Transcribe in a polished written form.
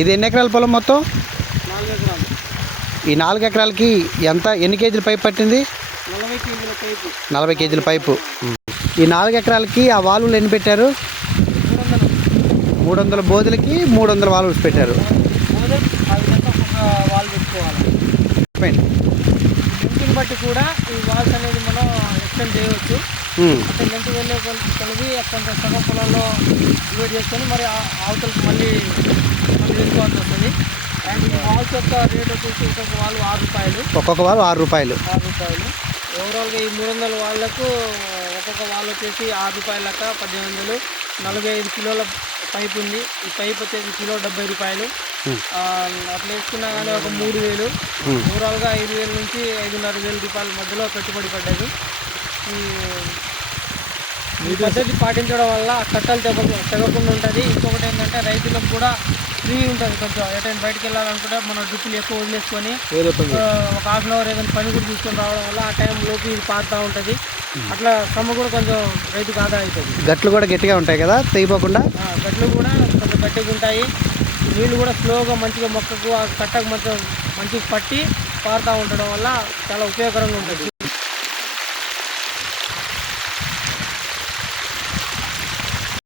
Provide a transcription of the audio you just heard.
ఇది ఎన్ని ఎకరాల పొలం మొత్తం? 4 ఎకరాలు. ఈ 4 ఎకరాలకి ఎన్ని కేజీల పైపు పట్టింది? 40 కేజీల పైపు. 40 కేజీల పైపు. ఈ 4 ఎకరాలకి ఆ వాల్వులు ఎన్ని పెట్టారు? 300 బోధులకి 300 వాల్వ్స్ పెట్టారు. వాల్ పెట్టుకోవాలి. లెంత్ని బట్టి కూడా ఈ వాల్స్ అనేది మనం ఎక్స్టెండ్ చేయవచ్చు. అంటే లెంత్ వెళ్ళే కొలది కొంత సగం పొలంలో డివైడ్ చేసుకొని మరి అవతలకి మళ్ళీ వేసుకోవాల్సి వస్తుంది. అండ్ ఈ వాల్స్ యొక్క రేట్ వచ్చేసి ఒక్కొక్క వాల్ 6 రూపాయలు. ఒక్కొక్క వాల్ 6 రూపాయలు. ఓవరాల్గా ఈ 300 వాళ్ళకు ఒక్కొక్క వాల్ వచ్చేసి 6 రూపాయల లెక్క 1800. 45 కిలోల పైప్ ఉంది. ఈ పైప్ వచ్చేసి కిలో 70 రూపాయలు. అట్లా వేసుకున్నా కానీ ఒక 3000. ఓవరాల్గా 5000 నుంచి 5500 రూపాయల మధ్యలో పెట్టుబడి పడ్డది. ఈ పద్ధతి పాటించడం వల్ల కట్టలు తెగకుండా ఉంటుంది. ఇంకొకటి ఏంటంటే రైతులకు కూడా ఫ్రీ ఉంటుంది. కొంచెం ఎటైనా బయటకు వెళ్ళాలనుకుంటే మనం డ్రిప్పులు ఎక్కువ వదిలేసుకొని ఒక హాఫ్ అన్ అవర్ ఏదైనా పని కూడా తీసుకొని రావడం వల్ల ఆ టైంలోకి ఇది పారుతూ ఉంటుంది. అట్లా సమ్మ కూడా కొంచెం రైతుకు ఆదా అవుతుంది. గట్లు కూడా గట్టిగా ఉంటాయి కదా, తెగిపోకుండా. గట్లు కూడా కొంచెం గట్టిగా ఉంటాయి. నీళ్ళు కూడా స్లోగా మంచిగా మొక్కకు ఆ కట్టకు మంచిగా పట్టి పారుతూ ఉండడం వల్ల చాలా ఉపయోగకరంగా ఉంటుంది.